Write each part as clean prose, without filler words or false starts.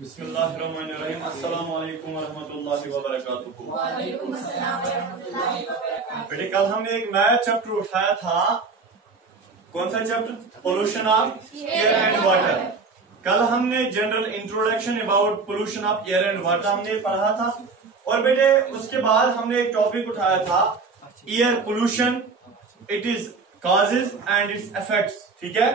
बिस्मिल्लाहिर्रहमानिर्रहीम। अस्सलाम वालेकुम वरहमतुल्लाहि वबरकातुहू। वालेकुम अस्सलाम वरहमतुल्लाहि वबरकातुहू। बेटे कल हमने एक नया चैप्टर उठाया था। कौन सा chapter? Pollution of air and water. कल हमने general introduction about pollution of air and water हमने पढ़ा था। और बेटे उसके बाद हमने एक टॉपिक उठाया था air pollution, it is causes and it's effects. ठीक है,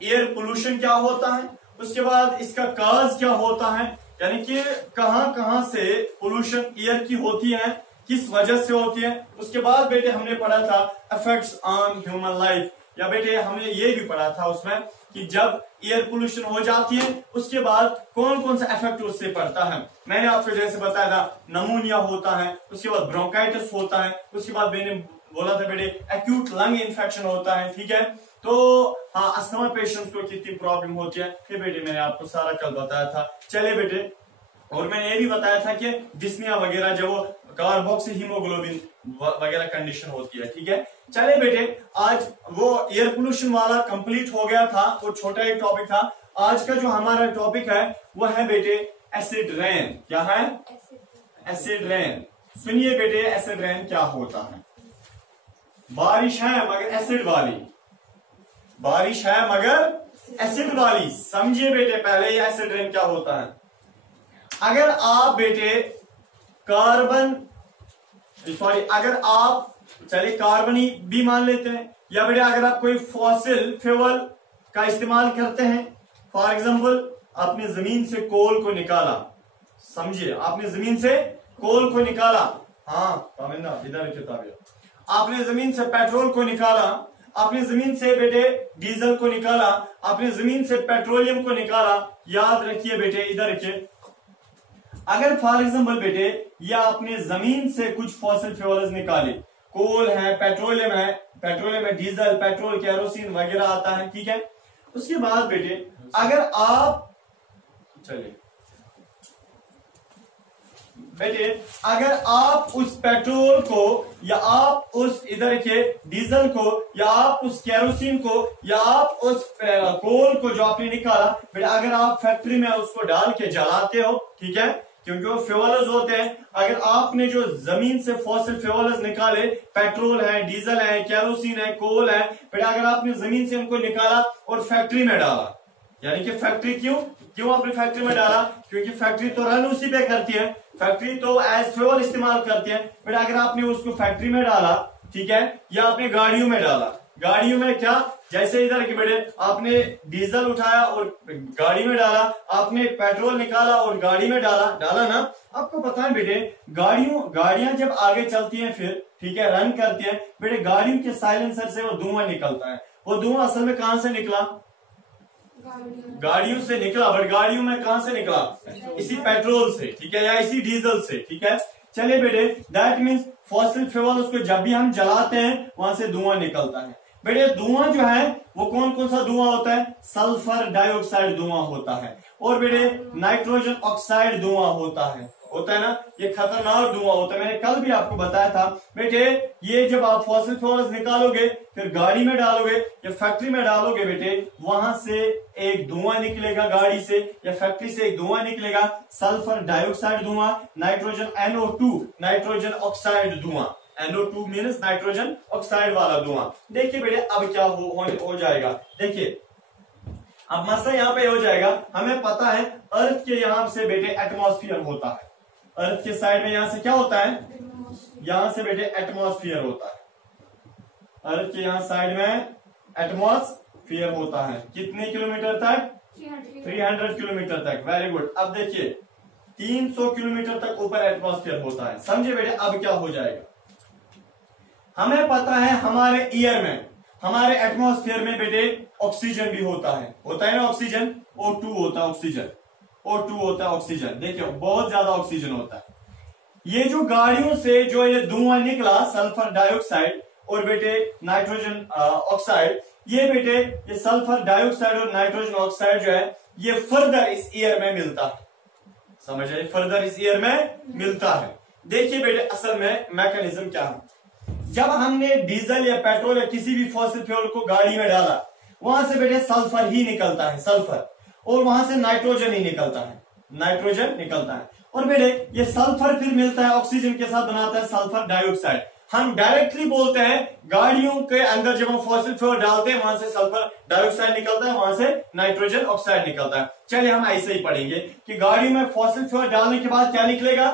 एयर पोल्यूशन क्या होता है, उसके बाद इसका काज क्या होता है, यानी कि कहां कहां से पोल्यूशन एयर की होती है, किस वजह से होती है। उसके बाद बेटे हमने पढ़ा था इफेक्ट्स ऑन ह्यूमन लाइफ, या बेटे हमने ये भी पढ़ा था उसमें कि जब एयर पोल्यूशन हो जाती है उसके बाद कौन कौन सा इफेक्ट उससे पड़ता है। मैंने आपको जैसे बताया था नमूनिया होता है, उसके बाद ब्रोंकाइटिस होता है, उसके बाद मैंने बोला था बेटे एक्यूट लंग इन्फेक्शन होता है। ठीक है, तो हाँ अस्थमा पेशेंट्स को कितनी प्रॉब्लम होती है फिर बेटे मैंने आपको सारा कल बताया था। चले बेटे, और मैंने ये भी बताया था कि डिस्निया वगैरह जब वो कार्बोक्सी हीमोग्लोबिन वगैरह कंडीशन होती है। ठीक है, चले बेटे आज वो एयर पोल्यूशन वाला कंप्लीट हो गया था, वो छोटा एक टॉपिक था। आज का जो हमारा टॉपिक है वो है बेटे एसिड रेन। क्या है? Acid rain. सुनिए बेटे एसिड रेन क्या होता है। बारिश है मगर एसिड वाली, बारिश है मगर एसिड वाली। समझिए बेटे पहले ये एसिड रेन क्या होता है। अगर आप बेटे कार्बन सॉरी अगर आप चलिए कार्बन ही भी मान लेते हैं, या बेटे अगर आप कोई फॉसिल फ्यूल का इस्तेमाल करते हैं, फॉर एग्जांपल आपने जमीन से कोल को निकाला, समझिए आपने जमीन से कोल को निकाला, हाँ तामिंदा इधर किताब, आपने जमीन से पेट्रोल को निकाला, आपने जमीन से बेटे डीजल को निकाला, आपने जमीन से पेट्रोलियम को निकाला। याद रखिए बेटे इधर रखिए, अगर फॉर एग्जांपल बेटे या आपने जमीन से कुछ फॉसिल फ्यूल्स निकाले, कोल है, पेट्रोलियम है, पेट्रोलियम में डीजल, पेट्रोल, केरोसिन वगैरह आता है। ठीक है, उसके बाद बेटे अगर आप चलिए बेटे अगर आप उस पेट्रोल को या आप उस इधर के डीजल को या आप उस केरोसिन को या आप उस कोल को जो आपने निकाला बेटे अगर आप फैक्ट्री में उसको डाल के जलाते हो, ठीक है, क्योंकि वो फ्यूल्स होते हैं। अगर आपने जो जमीन से फॉसिल फ्यूल्स निकाले, पेट्रोल है, डीजल है, केरोसिन है, कोल है, बेटे अगर आपने जमीन से उनको निकाला और फैक्ट्री में डाला, यानी कि फैक्ट्री क्यों आपने फैक्ट्री में डाला, क्योंकि फैक्ट्री तो रन उसी पे करती है, फैक्ट्री तो एज फ्यूल इस्तेमाल करती है। बट अगर आपने उसको फैक्ट्री में डाला, ठीक है, या आपने गाड़ियों में डाला, गाड़ियों में क्या जैसे इधर के बेटे आपने डीजल उठाया और गाड़ी में डाला, आपने पेट्रोल निकाला और गाड़ी में डाला ना। आपको पता है बेटे गाड़ियां जब आगे चलती हैं फिर, ठीक है, रन करती हैं बेटे, गाड़ियों के साइलेंसर से वो धुआं निकलता है। वो धुआं असल में कहां से निकला? गाड़ियों से निकला, बट गाड़ियों में कहां से निकला? इसी पेट्रोल से, ठीक है, या इसी डीजल से। ठीक है, चलिए बेटे दैट मीन्स फॉसिल फ्यूल उसको जब भी हम जलाते हैं वहां से धुआं निकलता है। बेटे धुआं जो है वो कौन कौन सा धुआं होता है? सल्फर डाइऑक्साइड धुआं होता है, और बेटे नाइट्रोजन ऑक्साइड धुआं होता है ना। ये खतरनाक धुआं होता है, मैंने कल भी आपको बताया था बेटे। ये जब आप फॉसिल फ्यूल्स निकालोगे फिर गाड़ी में डालोगे या फैक्ट्री में डालोगे बेटे, वहां से एक धुआं निकलेगा, गाड़ी से या फैक्ट्री से एक धुआं निकलेगा, सल्फर डाइऑक्साइड धुआं, नाइट्रोजन NO2 नाइट्रोजन ऑक्साइड धुआं। NO2 मीन्स नाइट्रोजन ऑक्साइड वाला धुआं। देखिए बेटे अब क्या हो जाएगा। देखिए अब मसला यहाँ पे हो जाएगा, हमें पता है अर्थ के यहाँ से बेटे एटमॉस्फेयर होता है, अर्थ के साइड में यहां से क्या होता है? यहां से बेटे एटमॉस्फेयर होता है, अर्थ के यहां साइड में एटमॉस्फेयर होता है। कितने किलोमीटर तक? 300 किलोमीटर तक। Very good. अब देखिए 300 किलोमीटर तक ऊपर एटमॉस्फेयर होता है। समझे बेटे अब क्या हो जाएगा। हमें पता है हमारे ईयर में, हमारे एटमॉस्फेयर में बेटे ऑक्सीजन भी होता है ना, ऑक्सीजन O2 होता है, ऑक्सीजन O2 होता है, ऑक्सीजन। देखियो बहुत ज्यादा ऑक्सीजन होता है। ये जो गाड़ियों से जो ये धुआं निकला सल्फर डाइऑक्साइड और बेटे नाइट्रोजन ऑक्साइड, ये बेटे ये सल्फर डाइऑक्साइड और नाइट्रोजन ऑक्साइड जो है ये फर्दर इस एयर में मिलता है। समझ आए? फर्दर इस एयर में मिलता है। देखिए बेटे असल में मैकेनिज्म क्या है। जब हमने डीजल या पेट्रोल या किसी भी फॉसिल फ्यूल को गाड़ी में डाला, वहां से बेटे सल्फर ही निकलता है, सल्फर, और वहां से नाइट्रोजन ही निकलता है। नाइट्रोजन निकलता है। और बेटे ये सल्फर फिर मिलता है ऑक्सीजन के साथ, बनाता है सल्फर डाइऑक्साइड। हम डायरेक्टली बोलते हैं गाड़ियों के अंदर जब हम फॉसिल फ्यूल डालते हैं वहां से सल्फर डाइऑक्साइड निकलता है, वहां से नाइट्रोजन ऑक्साइड निकलता है। चलिए हम ऐसे ही पढ़ेंगे कि गाड़ी में फॉसिल फ्यूल डालने के बाद क्या निकलेगा,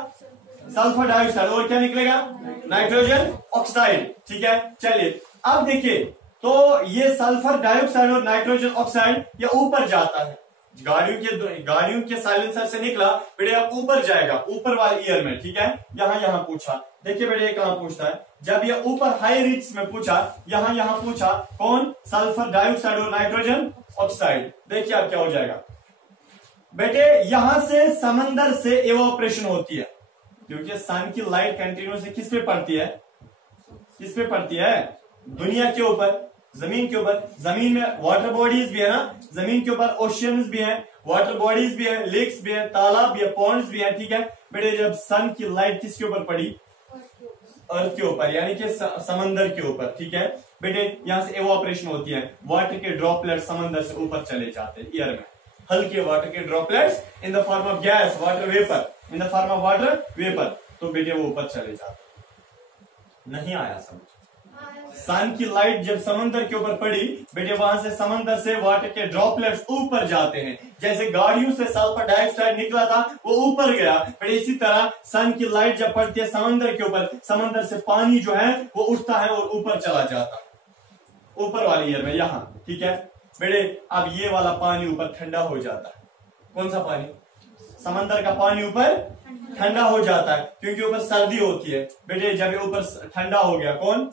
सल्फर डाइऑक्साइड, और क्या निकलेगा, नाइट्रोजन ऑक्साइड। ठीक है, चलिए अब देखिए, तो ये सल्फर डाइऑक्साइड और नाइट्रोजन ऑक्साइड ये ऊपर जाता है, गाड़ियों के साइलेंसर से निकला बेटे अब ऊपर जाएगा, ऊपर वाले ईयर में। ठीक है, यहां पूछा, देखिए बेटे कहां पूछता है, जब ये ऊपर हाई रिच में पूछा, यहां पूछा कौन, सल्फर डाइऑक्साइड और नाइट्रोजन ऑक्साइड। देखिए अब क्या हो जाएगा बेटे, यहां से समंदर से इवोपरेशन होती है, क्योंकि सन की लाइट कंटिन्यूसली किस पे पड़ती है, किस पे पड़ती है, दुनिया के ऊपर, जमीन के ऊपर। जमीन में वाटर बॉडीज भी है ना, जमीन के ऊपर ओशियंस भी हैं, वाटर बॉडीज भी है, लेक्स भी है, तालाब भी है, पॉन्ड्स भी है। ठीक है बेटे, जब सन की लाइट किसके ऊपर पड़ी, अर्थ के ऊपर, यानी कि समंदर के ऊपर। ठीक है बेटे, यहां से एवापोरेशन होती है, वाटर के ड्रॉपलेट समंदर से ऊपर चले जाते हैं एयर में, हल्के वाटर के droplets in the form of gas, water vapour, in the form of water vapour, तो बेटे वो ऊपर चले जाते। नहीं आया समझ, सन की लाइट जब समंदर के ऊपर पड़ी बेटे, वहां से समंदर से वाटर के ड्रॉपलेट्स ऊपर जाते हैं, जैसे गाड़ियों से सल्फर डाइऑक्साइड निकला था वो ऊपर गया बेटे, इसी तरह सन की लाइट जब पड़ती है समंदर के ऊपर, समंदर से पानी जो है वो उठता है और ऊपर चला जाता है, ऊपर वाली ईयर में यहां। ठीक है बेटे, अब ये वाला पानी ऊपर ठंडा हो जाता है, कौन सा पानी, समंदर का पानी ऊपर ठंडा हो जाता है, क्योंकि ऊपर सर्दी होती है बेटे। जब ये ऊपर ठंडा हो गया, कौन,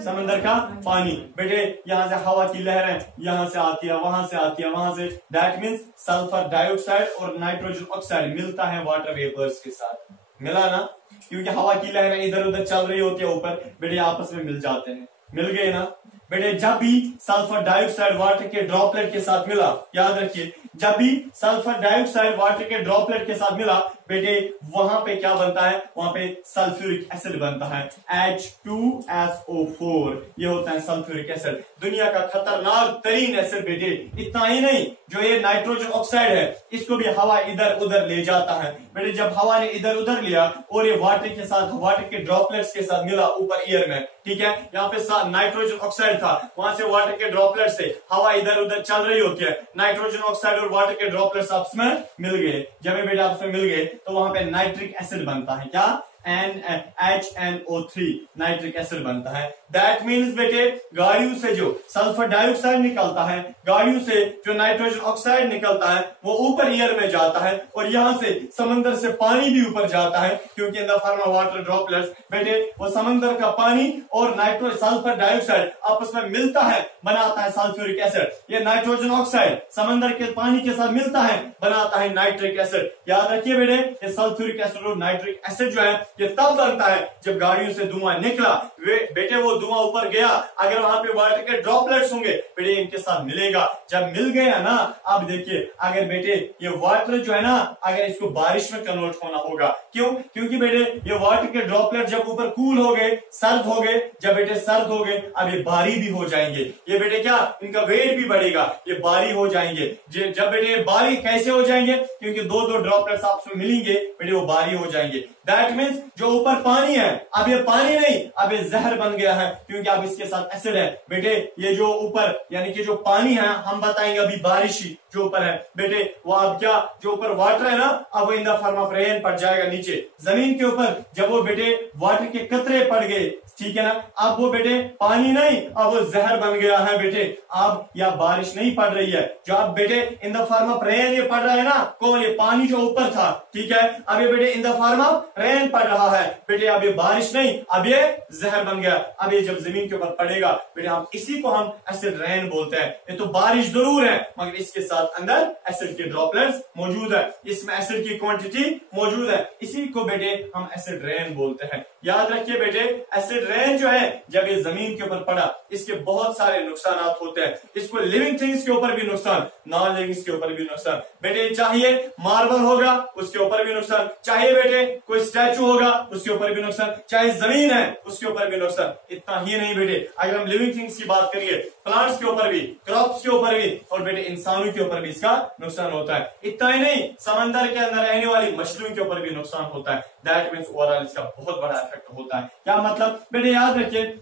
समंदर का पानी बेटे, यहां से हवा की लहरें यहां से आती है, वहां से आती है, वहां से, दैट मीन्स सल्फर डाइऑक्साइड और नाइट्रोजन ऑक्साइड मिलता है वाटर वेपर्स के साथ, मिला ना, क्योंकि हवा की लहरें इधर उधर चल रही होती है ऊपर बेटे, आपस में मिल जाते हैं, मिल गए ना बेटे। जब भी सल्फर डाइऑक्साइड वाटर के ड्रॉपलेट के साथ मिला, याद रखिए, जब भी सल्फर डाइऑक्साइड वाटर के ड्रॉपलेट के साथ मिला बेटे, वहां पे क्या बनता है, वहां पे सल्फ्यूरिक एसिड बनता है, H2SO4, ये होता है सल्फ्यूरिक एसिड, दुनिया का खतरनाक तरीन एसिड बेटे। इतना ही नहीं, जो ये नाइट्रोजन ऑक्साइड है इसको भी हवा इधर उधर ले जाता है बेटे। जब हवा ने इधर उधर लिया और ये वाटर के साथ, वाटर के ड्रॉपलेट्स के साथ मिला ऊपर ईयर में, ठीक है, यहाँ पे नाइट्रोजन ऑक्साइड था, वहां से वाटर के ड्रॉपलेट से हवा इधर उधर चल रही होती है, नाइट्रोजन ऑक्साइड और वाटर के ड्रॉपलेट्स आपस में मिल गए। जब ये बेटा आपस में मिल गए तो वहां पे नाइट्रिक एसिड बनता है, क्या, NHNO3 नाइट्रिक एसिड बनता है। दैट मीन्स बेटे, गाड़ियों से जो सल्फर डाइऑक्साइड निकलता है, गाड़ियों से जो नाइट्रोजन ऑक्साइड निकलता है वो ऊपर ईयर में जाता है, और यहां से समंदर से पानी भी ऊपर जाता है, क्योंकि in the form of water droplets बेटे, वो समंदर का पानी और नाइट्रोजन सल्फर डाइऑक्साइड आपस में मिलता है, बनाता है सल्फ्यूरिक एसिड। ये नाइट्रोजन ऑक्साइड समंदर के पानी के साथ मिलता है, बनाता है नाइट्रिक एसिड। याद रखिए बेटे, ये सल्फ्यूरिक एसिड और नाइट्रिक एसिड जो है ये तब बनता है जब गाड़ियों से धुआं निकला, बेटे वो धुआं ऊपर गया, अगर वहां पे वाटर के ड्रॉपलेट्स होंगे बेटे इनके साथ मिलेगा। जब मिल गया ना, अब देखिए, अगर बेटे ये वाटर जो है ना, अगर इसको बारिश में कन्वर्ट होना होगा, क्यों, क्योंकि बेटे ये वाटर के ड्रॉपलेट जब ऊपर कूल हो गए, सर्द हो गए, जब बेटे सर्द हो गए अब ये भारी भी हो जाएंगे, ये बेटे क्या, इनका वेट भी बढ़ेगा, ये भारी हो जाएंगे। जब बेटे ये भारी कैसे हो जाएंगे, क्योंकि दो दो ड्रॉपलेट्स आपस में मिलेंगे बेटे वो भारी हो जाएंगे। दैट मीन्स जो ऊपर पानी है, अब ये पानी नहीं, अब ये जहर बन गया है, क्योंकि अब इसके साथ एसिड है बेटे। ये जो ऊपर यानी कि जो पानी है, हम बताएंगे अभी बारिश ही जो ऊपर है बेटे, वो अब क्या, जो ऊपर वाटर है ना, अब वो in the form of rain पड़ जाएगा नीचे जमीन के ऊपर। जब वो बेटे वाटर के कतरे पड़ गए, ठीक है ना, अब वो बेटे पानी नहीं, अब वो जहर बन गया है बेटे। अब या बारिश नहीं पड़ रही है, जो अब बेटे in the form of rain ये पड़ रहा है ना, कौन, ये पानी जो ऊपर था, ठीक है, अब ये बेटे in the form of rain पड़ रहा है बेटे, अब ये बारिश नहीं, अब ये जहर बन गया। अब ये जब जमीन के ऊपर पड़ेगा बेटे, हम इसी को हम एसिड रेन बोलते हैं। ये तो बारिश जरूर है, मगर इसके साथ अंदर एसिड के ड्रॉपलेट्स मौजूद है, इसमें एसिड की क्वांटिटी मौजूद है, इसी को बेटे हम एसिड रेन बोलते हैं। याद रखिए बेटे, एसिड रेन जो है जब ये जमीन के ऊपर पड़ा, इसके बहुत सारे नुकसान होते हैं। इसको लिविंग थिंग्स के ऊपर भी नुकसान, नॉन लिविंग के ऊपर भी नुकसान। बेटे चाहिए मार्बल होगा उसके ऊपर भी नुकसान, चाहिए बेटे कोई स्टैचू होगा उसके ऊपर भी नुकसान, चाहे जमीन है उसके ऊपर भी नुकसान। इतना ही नहीं बेटे, अगर हम लिविंग थिंग्स की बात करिए, प्लांट्स के ऊपर भी, क्रॉप्स के ऊपर भी, और बेटे इंसानों के ऊपर भी इसका नुकसान होता है। इतना ही नहीं, समंदर के अंदर रहने वाली मछलियों के ऊपर भी नुकसान होता है। दैट मीन्स ओवरऑल इसका बहुत बड़ा इफेक्ट होता है। क्या मतलब बेटे, याद रखिए,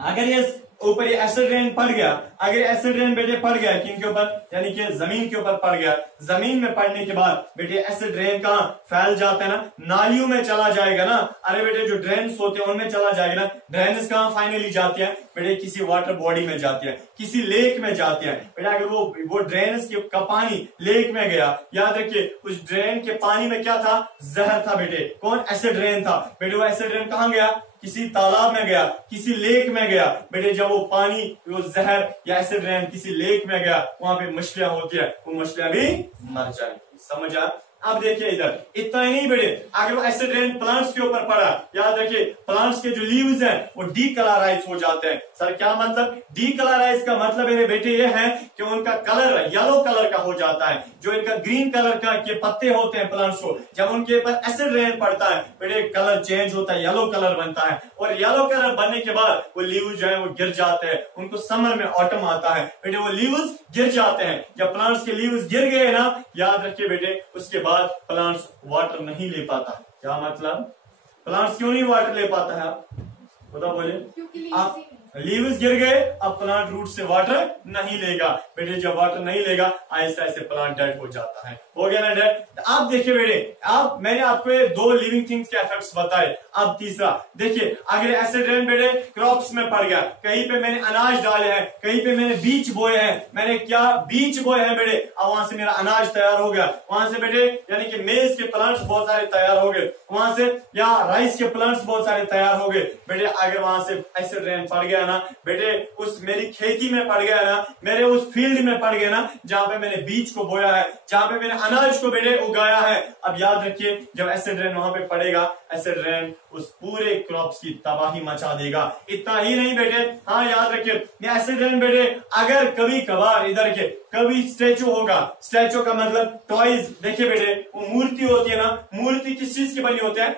अगर ये ऊपर ये एसिड रेन पड़ गया, अगर एसिड रेन बेटे पड़ गया किन के ऊपर, यानी कि जमीन के ऊपर पड़ गया, जमीन में पड़ने के बाद बेटे एसिड रेन कहाँ फैल जाता है ना, नालियों में चला जाएगा ना। अरे बेटे जो ड्रेन्स होते हैं उनमें चला जाएगा ना। ड्रेन्स कहाँ फाइनली जाती है बेटे, किसी वाटर बॉडी में जाती है, किसी लेक में जाती है। बेटा अगर वो ड्रेन्स का पानी लेक में गया, याद रखिए उस ड्रेन के पानी में क्या था, जहर था बेटे। कौन, एसिड रेन था बेटे। वो एसिड रेन कहाँ गया, किसी तालाब में गया, किसी लेक में गया। बेटे जब वो पानी, वो जहर या एसिड रेन किसी लेक में गया, वहां पे मछलियां होती है, वो मछलियां भी मर जाएंगी। समझ आ? अब देखिए इधर, इतना ही नहीं बेटे, अगर वो एसिड रेन प्लांट्स के ऊपर पड़ा, याद रखिए प्लांट्स के जो लीव्स हैं वो डीकलराइज हो जाते हैं। सर क्या मतलब, डीकलराइज का मतलब है बेटे ये है कि उनका कलर येलो कलर का हो जाता है। जो इनका ग्रीन कलर का के पत्ते होते हैं प्लांट्स को, जब उनके ऊपर एसिड रेन पड़ता है बेटे कलर चेंज होता है, येलो कलर बनता है। और येलो कलर बनने के बाद वो लीव्स जो है वो गिर जाते हैं। उनको समर में ऑटम आता है बेटे, वो लीव्स गिर जाते हैं। जब प्लांट्स के लीव्स गिर गए ना, याद रखिए बेटे उसके बाद प्लांट्स वाटर नहीं ले पाता। क्या मतलब, प्लांट्स क्यों नहीं वाटर ले पाता है, आप बता बोले। आप लीव्स गिर गए, अब प्लांट रूट से वाटर नहीं लेगा बेटे। जब वाटर नहीं लेगा आहिस्ता आहिस्ता प्लांट डेड हो जाता है। हो गया ना डेड। आप देखिए बेटे, आप मैंने आपको ये दो लिविंग थिंग्स के इफेक्ट्स बताए। अब तीसरा देखिए, अगर एसिड रेन बेटे क्रॉप्स में पड़ गया, कहीं पे मैंने अनाज डाले हैं, कहीं पे मैंने बीज बोए हैं, मैंने क्या बीज बोए हैं बेटे, अब वहां से मेरा अनाज तैयार हो गया। वहां से बेटे यानी कि मेज के प्लांट्स बहुत सारे तैयार हो गए, वहां से या राइस के प्लांट्स बहुत सारे तैयार हो गए बेटे। अगर वहां से एसिड रेन पड़ गया ना बेटे, उस मेरी खेती में पड़ गया ना, मेरे उस फील्ड में पड़ गया ना जहां पे मैंने बीज को बोया है, जहां पे मैंने अनाज को बेटे उगाया है। अब याद रखिए जब एसिड रेन वहां पे पड़ेगा, एसिड रेन उस पूरे क्रॉप्स की तबाही मचा देगा। इतना ही नहीं बेटे, हाँ याद रखिए ये एसिड रेन बेटे अगर कभी कभार इधर के कभी स्टैचू होगा, स्टैचू का मतलब टॉयज। देखिए बेटे वो मूर्ति होती है ना, मूर्ति किस चीज की बनी होती है,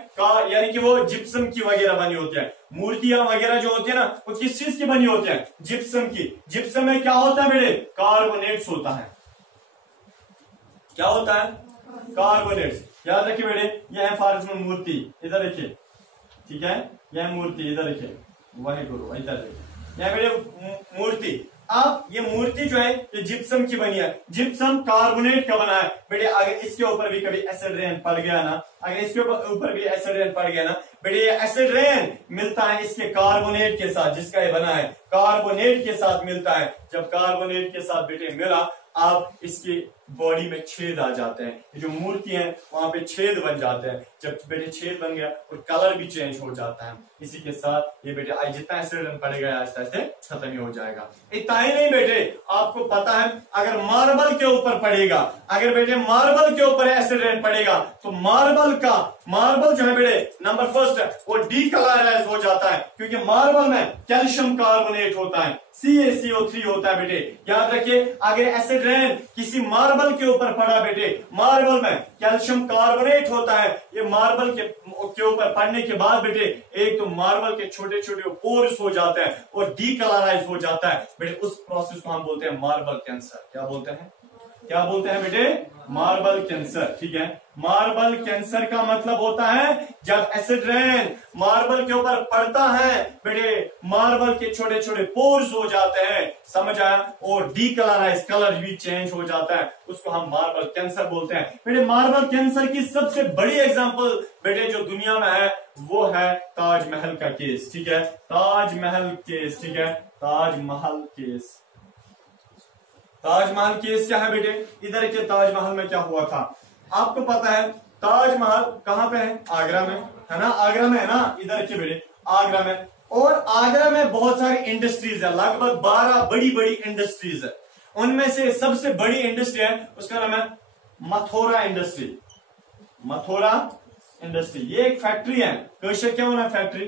यानी कि वो जिप्सम की वगैरह बनी होती है। मूर्तियां वगैरह जो होती है ना वो किस चीज की बनी होती है, जिप्सम की। जिप्सम में क्या होता है बेटे, कार्बोनेट्स होता है। क्या होता है, कार्बोनेट्स। याद रखिए बेटे, यह है फॉर एग्जाम्पल मूर्ति, इधर देखिए, ठीक है, यह मूर्ति इधर देखिए, वही गुरु इधर देखिए, यह बेटे मूर्ति। अब ये मूर्ति जो है ये जिप्सम की बनी है, जिप्सम कार्बोनेट का बना है बेटे। अगर इसके ऊपर भी कभी एसिड रेन पड़ गया ना, अगर इसके ऊपर भी एसिड रेन पड़ गया ना बेटे, ये एसिड रेन मिलता है इसके कार्बोनेट के साथ, जिसका ये बना है कार्बोनेट के साथ मिलता है। जब कार्बोनेट के साथ बेटे मिला, अब इसकी बॉडी में छेद आ जाते हैं। ये जो मूर्ति है वहां पे छेद बन जाते हैं। जब बेटे छेद बन गया और कलर भी चेंज हो जाता है, इसी के साथ ये बेटे जितना एसिड रेन पड़ेगा आहिस्ता आहिस्ता खत्म ही हो जाएगा। इतना ही नहीं बेटे, आपको पता है अगर मार्बल के ऊपर पड़ेगा, अगर बेटे मार्बल के ऊपर एसिड रेन पड़ेगा तो मार्बल जो है बेटे नंबर फर्स्ट है वो डीकलराइज हो जाता है, क्योंकि मार्बल में कैल्शियम कार्बोनेट होता है, CaCO3 होता है बेटे। याद रखिए अगर एसिड रेन किसी मार्बल के ऊपर पड़ा बेटे, मार्बल में कैल्शियम कार्बोनेट होता है। ये मार्बल के ऊपर पड़ने के बाद बेटे एक तो मार्बल के छोटे छोटे पोर्स हो जाते हैं और डीकलराइज हो जाता है बेटे। उस प्रोसेस को हम बोलते हैं मार्बल कैंसर। क्या बोलते हैं, क्या बोलते हैं बेटे, मार्बल कैंसर। ठीक है, मार्बल कैंसर का मतलब होता है जब एसिड रेन मार्बल के ऊपर पड़ता है बेटे, मार्बल के छोटे छोटे पोर्स हो जाते हैं, समझ आया, और डीकलराइज कलर भी चेंज हो जाता है, उसको हम मार्बल कैंसर बोलते हैं बेटे। मार्बल कैंसर की सबसे बड़ी एग्जांपल बेटे जो दुनिया में है वो है ताजमहल का केस। ठीक है, ताजमहल केस। ठीक है, ताजमहल केस। ताजमहल केस क्या है बेटे, इधर के ताजमहल में क्या हुआ था आपको पता है। ताजमहल कहां पे है, आगरा में है ना, आगरा में है ना, इधर के बेटे आगरा में। और आगरा में बहुत सारी इंडस्ट्रीज है, लगभग 12 बड़ी बड़ी इंडस्ट्रीज है। उनमें से सबसे बड़ी इंडस्ट्री है उसका नाम है मथुरा इंडस्ट्री। मथुरा इंडस्ट्री। ये एक फैक्ट्री है। क्वेश्चन क्या बना? फैक्ट्री,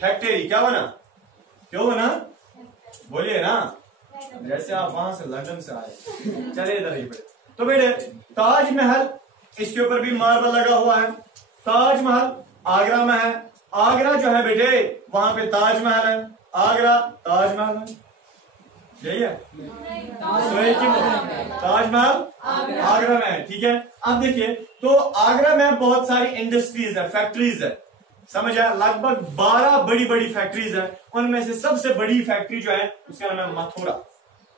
फैक्ट्री क्या बना? क्यों बना? बोलिए ना, जैसे आप वहां से लंदन से आए। चले इधर ही बेटे। तो बेटे ताजमहल, इसके ऊपर भी मार्बल लगा हुआ है। ताजमहल आगरा में है। आगरा जो है बेटे वहां पे ताजमहल है। आगरा ताजमहल है, यही है। ताजमहल आगरा में है, ठीक है। अब देखिए तो आगरा में बहुत सारी इंडस्ट्रीज है, फैक्ट्रीज है, समझ आया। लगभग 12 बड़ी बड़ी फैक्ट्रीज है। उनमें से सबसे बड़ी फैक्ट्री जो है उसका नाम है मथुरा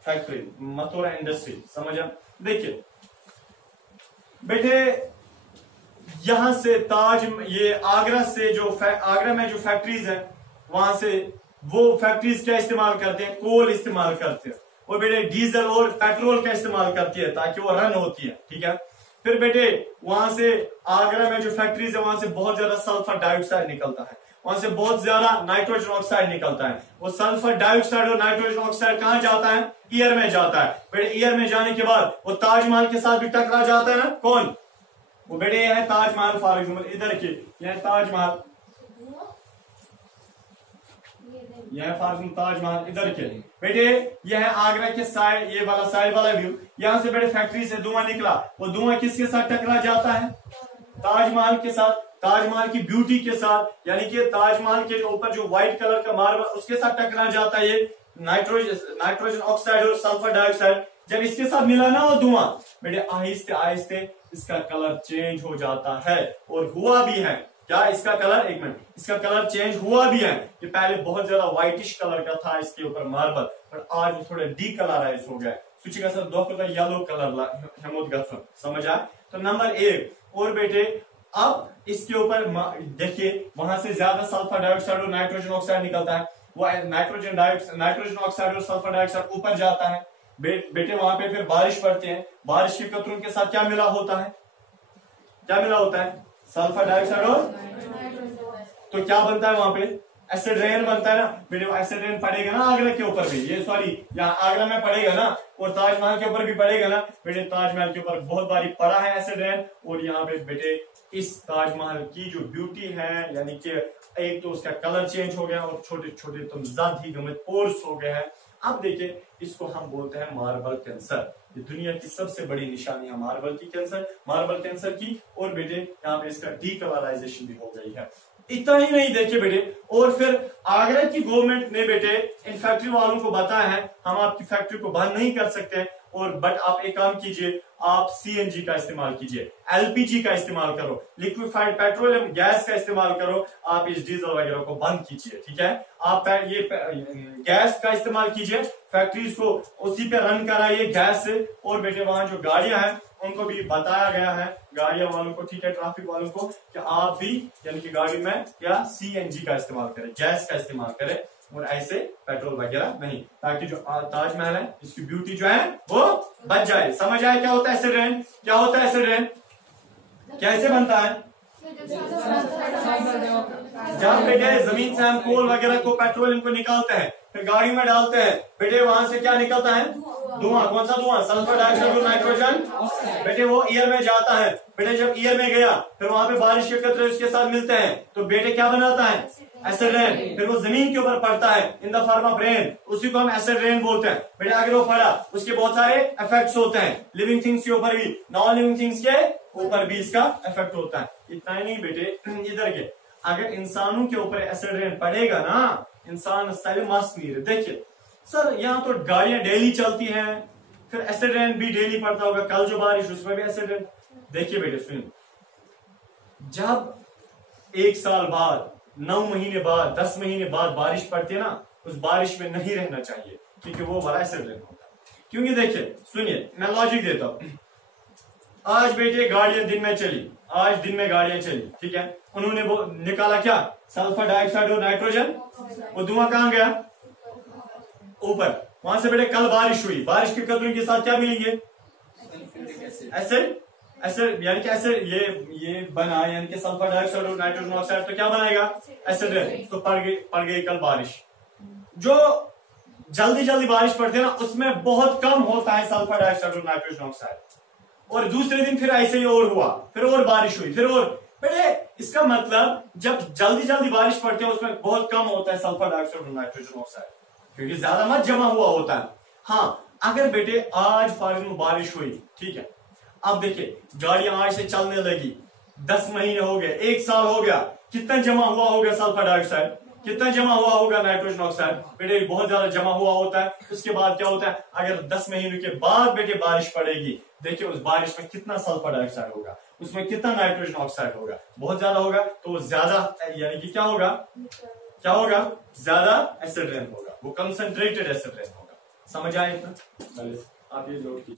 फैक्ट्री, मथुरा इंडस्ट्री, समझ आया। देखिए बेटे यहां से ये आगरा से जो आगरा में जो फैक्ट्रीज है वहां से वो फैक्ट्रीज क्या इस्तेमाल करते हैं? कोल इस्तेमाल करते हैं। वो बेटे डीजल और पेट्रोल का इस्तेमाल करती है ताकि वो रन होती है, ठीक है। फिर बेटे वहां से आगरा में जो फैक्ट्रीज है वहां से बहुत ज्यादा सल्फर डाइऑक्साइड निकलता है, वहां से बहुत ज्यादा नाइट्रोजन ऑक्साइड निकलता है। वो सल्फर डाइऑक्साइड और नाइट्रोजन ऑक्साइड कहां जाता है? ईयर में जाता है। बेटे ईयर में जाने के बाद वो ताजमहल के साथ भी टकरा जाता है ना। कौन? वो बेटे यह है ताजमहल। फॉर एग्जाम्पल इधर के यह ताजमहल, यह फॉर एग्जाम्पल ताजमहल इधर के बेटे यह है आगरा के साइड, ये वाला साइड वाला व्यू। यहां से बेटे फैक्ट्री से धुआं निकला, वो धुआं किसके साथ टकरा जाता है? ताजमहल के साथ, ताजमहल की ब्यूटी के साथ, यानी कि ताजमहल के ऊपर जो व्हाइट कलर का मार्बल उसके साथ टकरा जाता है ये नाइट्रोजन ऑक्साइड और सल्फर डाइऑक्साइड। जब इसके साथ मिला ना वो धुआं बेटे आहिस्ते आहिस्ते इसका कलर चेंज हो जाता है, और हुआ भी है। क्या इसका कलर, एक मिनट, इसका कलर चेंज हुआ भी है। कि पहले बहुत ज्यादा व्हाइटिश कलर का था इसके ऊपर मार्बल, पर आज वो थोड़ा डी कलराइज हो गया। सूची का सर दो येलो कलर समझ आया। तो नंबर 1। और बेटे अब इसके ऊपर देखिए वहां से ज्यादा सल्फर डाइऑक्साइड और नाइट्रोजन ऑक्साइड निकलता है। वो नाइट्रोजन ऑक्साइड और सल्फर डाइऑक्साइड ऊपर जाता है। बेटे वहां पे फिर बारिश पड़ती है। बारिश के कतरों के साथ क्या मिला होता है? क्या मिला होता है? सल्फर डाइऑक्साइड और, तो क्या बनता है वहां पे? एसिड रेन बनता है ना बेटे। एसिड रेन पड़ेगा ना आगरा के ऊपर भी, ये सॉरी यहाँ आगरा में पड़ेगा ना, और ताजमहल के ऊपर भी पड़ेगा ना बेटे। ताजमहल के ऊपर बहुत बारी पड़ा है एसिड रेन, और यहाँ पे बेटे इस ताजमहल की जो ब्यूटी है, यानी कि एक तो उसका कलर चेंज हो गया और छोटे छोटे तुम ज्यादा ही गमत पोर्स हो गए हैं। अब देखिए इसको हम बोलते हैं मार्बल कैंसर। ये दुनिया की सबसे बड़ी निशानी है मार्बल कैंसर की। और बेटे यहाँ पे इसका डीकलराइजेशन भी हो गई है। इतना ही नहीं देखिए बेटे, और फिर आगरा की गवर्नमेंट ने बेटे इन फैक्ट्री वालों को बताया है हम आपकी फैक्ट्री को बंद नहीं कर सकते, और बट आप एक काम कीजिए, आप सीएनजी का इस्तेमाल कीजिए, एलपीजी का इस्तेमाल करो, लिक्विफाइड पेट्रोलियम गैस का इस्तेमाल करो, आप इस डीजल वगैरह को बंद कीजिए, ठीक है। आप ये गैस का इस्तेमाल कीजिए, फैक्ट्रीज को उसी पे रन कराइए गैस से। और बेटे वहां जो गाड़ियां हैं उनको भी बताया गया है, गाड़ियों वालों को, ठीक है, ट्रैफिक वालों को, कि आप भी यानी कि गाड़ी में या सीएनजी का इस्तेमाल करें, गैस का इस्तेमाल करें, और ऐसे पेट्रोल वगैरह नहीं, ताकि जो ताजमहल है इसकी ब्यूटी जो है वो बच जाए। समझ आए क्या होता है एसिड रेन? क्या होता है एसिड रेन? कैसे बनता है? जब बेटे जमीन से हम कोल वगैरह को, पेट्रोल इनको निकालते हैं, फिर गाड़ी में डालते हैं बेटे, वहां से क्या निकलता है? धुआं। कौन सा धुआं? सल्फर डाइऑक्साइड और नाइट्रोजन बेटे वो ईयर में जाता है। बेटे जब ईयर में गया फिर वहां पे बारिश के कतरे उसके साथ मिलते हैं, तो बेटे क्या बनाता है? Acid rain. फिर वो जमीन के ऊपर पड़ता है in the form of rain, उसी को हम एसिड रेन बोलते हैं। बेटे अगर वो पड़ा उसके बहुत सारे इफेक्ट्स होते हैं, लिविंग थिंग्स के ऊपर भी, नॉन लिविंग थिंग्स के ऊपर भी इसका इफेक्ट होता है। इतना ही नहीं बेटे, इधर के अगर इंसानों के ऊपर एसिड रेन पड़ेगा ना, इंसान मस्त नहीं रहे। देखिए सर यहाँ तो गाड़ियां डेली चलती हैं, फिर एसिड रेन भी डेली पड़ता होगा, कल जो बारिश उसमें भी एसिड रेन। देखिए बेटे सुनिए, जब 1 साल बाद, 9 महीने बाद, 10 महीने बाद बारिश पड़ती है ना, उस बारिश में नहीं रहना चाहिए, क्योंकि वो बड़ा एसिड रेन होता है। क्योंकि देखिए सुनिए मैं लॉजिक देता हूं। आज बेटे गाड़ियां दिन में चली, आज दिन में गाड़ियां चली, ठीक है, उन्होंने वो निकाला क्या? सल्फर डाइऑक्साइड और नाइट्रोजन। वो धुआं कहां गया? ऊपर। वहां से बेटे कल बारिश हुई, बारिश के कतरों के साथ क्या मिलेंगे? एसिड। एसिड यानी कि एसिड ये बना, यानी कि सल्फर डाइऑक्साइड और नाइट्रोजन ऑक्साइड, तो क्या बनाएगा? Acid rain. तो पड़ गई कल बारिश। जो जल्दी जल्दी बारिश पड़ती है ना, उसमें बहुत कम होता है सल्फर डाइऑक्साइड और नाइट्रोजन ऑक्साइड। और दूसरे दिन फिर ऐसे ही और हुआ, फिर और बारिश हुई, फिर और बेटे इसका मतलब जब जल्दी जल्दी बारिश पड़ती है उसमें बहुत कम होता है सल्फर डाइऑक्साइड और नाइट्रोजन ऑक्साइड, क्योंकि ज्यादा मत जमा हुआ होता है। हाँ, अगर बेटे आज फॉर एग्जाम्पल बारिश हुई, ठीक है, अब देखिए गाड़ियां आज से चलने लगी, 10 महीने हो गए, 1 साल हो गया, कितना जमा हुआ होगा सल्फर डाइऑक्साइड, कितना जमा हुआ होगा नाइट्रोजन ऑक्साइड, बेटे बहुत ज्यादा जमा हुआ होता है। उसके बाद क्या होता है, अगर 10 महीनों के बाद बेटे बारिश पड़ेगी, देखिए उस बारिश में कितना सल्फर डाइऑक्साइड होगा, उसमें कितना नाइट्रोजन ऑक्साइड होगा, बहुत ज्यादा होगा, तो ज्यादा यानी कि क्या होगा, ज्यादा एसिड रेन होगा, वो कंसंट्रेटेड एसिड रेन होगा। समझ आए इतना? चलिए आप ये नोट कीजिए।